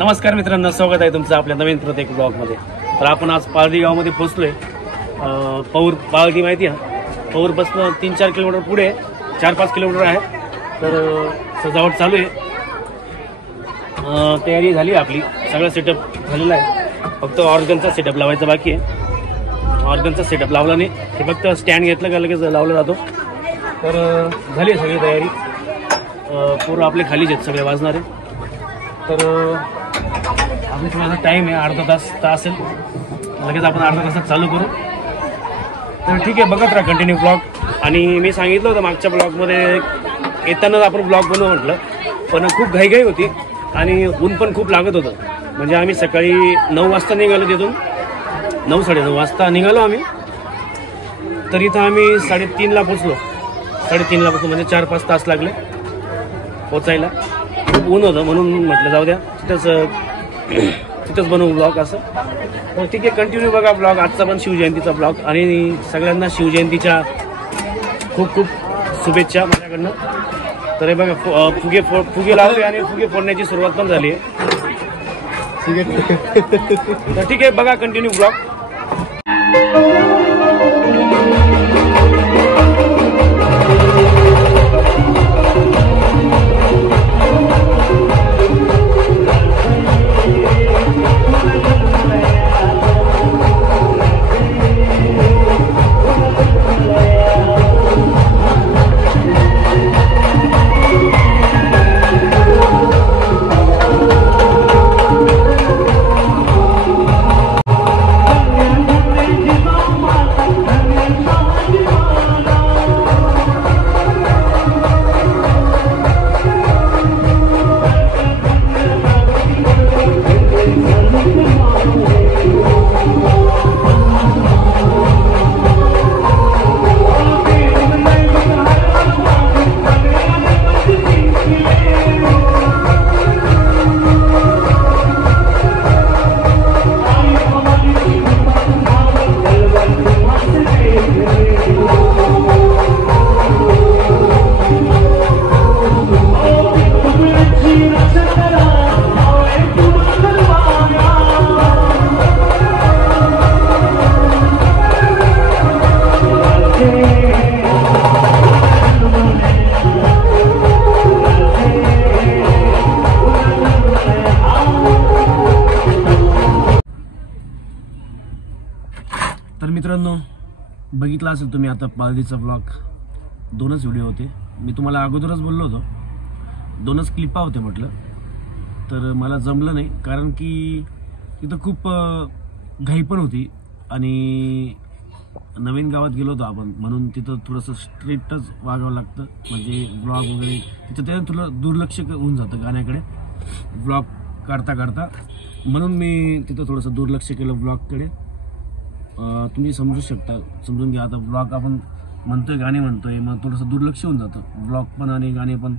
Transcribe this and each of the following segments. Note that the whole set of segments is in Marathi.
नमस्कार मित्रांनो, स्वागत आहे तुमचं आपल्या नवीन प्रत्येक ब्लॉगमध्ये। तर आपण आज पाळदी गावामध्ये पोहोचलोय। पौर पाळदी माहिती आहे, पौरपासून 3-4 किलोमीटर पुढे 4-5 किलोमीटर आहे। तर सजावट चालू आहे, तयारी झाली आपली, सगळं सेटअप झालेलं आहे। फक्त ऑर्गनचा सेटअप लावायचा बाकी आहे। ऑर्गनचा सेटअप लावला नाही, ते फक्त स्टँड घेतलं का लगेच लावला जातो। तर झाली सगळी तयारी, पूर्ण आपले खालीच आहेत सगळे वाजणारे। तर आपली थोडासा टाईम आहे, अर्धा तास असेल, लगेच आपण अर्धा तासात चालू करू। तर ठीक आहे, बघत राहा कंटिन्यू ब्लॉग। आणि मी सांगितलं होतं मागच्या ब्लॉगमध्ये येतानाच आपण ब्लॉग बनवू म्हटलं, पण खूप घाईघाई होती आणि ऊन पण खूप लागत होतं। म्हणजे आम्ही सकाळी 9 वाजता निघालो, तिथून 9-9:30 वाजता निघालो आम्ही। तर इथं आम्ही 3:30ला पोचलो। 3:30ला पोचलो म्हणजे 4-5 तास लागले पोचायला। खूप ऊन होतं म्हणून म्हटलं जाऊ द्या, तिथंच बनवू ब्लॉग असं। तर ठीक आहे, कंटिन्यू बघा ब्लॉग। आजचा पण शिवजयंतीचा ब्लॉग, आणि सगळ्यांना शिवजयंतीच्या खूप खूप शुभेच्छा माझ्याकडनं। तर हे बघा, फुगे लावले आणि फुगे फोडण्याची सुरुवात पण झाली आहे। तर ठीक आहे, बघा कंटिन्यू ब्लॉग। तर मित्रांनो, बघितला असेल तुम्ही आता पाळदीचा ब्लॉग। 2च व्हिडिओ होते, मी तुम्हाला अगोदरच बोललो होतो 2च क्लिपा होते म्हटलं। तर मला जमलं नाही, कारण की तिथं खूप घाई पण होती आणि नवीन गावात गेलो होतो आपण, म्हणून तिथं थोडंसं स्ट्रिक्टच वागावं लागतं। म्हणजे ब्लॉग वगैरे तिथं त्यानं तुला दुर्लक्ष होऊन जातं गाण्याकडे ब्लॉग काढता काढता, म्हणून मी तिथं थोडंसं दुर्लक्ष केलं ब्लॉगकडे। तुम्ही समजू शकता, समजून घ्या। आता ब्लॉग आपण म्हणतोय, गाणे म्हणतोय, मग थोडंसं दुर्लक्ष होऊन जातं ब्लॉग पण आणि गाणे पण,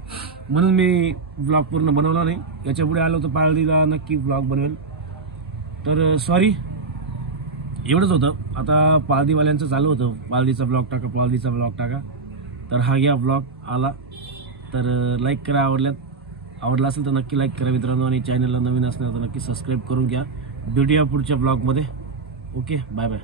म्हणून मी ब्लॉग पूर्ण बनवला नाही। याच्या पुढे आलो तर पाळदीला नक्की ब्लॉग बनवेल। तर सॉरी, एवढंच होतं। आता पाळदीवाल्यांचं चालू होतं, पाळदीचा ब्लॉग टाका, पाळदीचा ब्लॉग टाका। तर हा घ्या ब्लॉग आला। तर लाईक करा, आवडला असेल तर नक्की लाईक करा मित्रांनो, आणि चॅनलला नवीन असणार तर नक्की सबस्क्राईब करून घ्या। भेटूया पुढच्या ब्लॉगमध्ये। Okay, bye bye.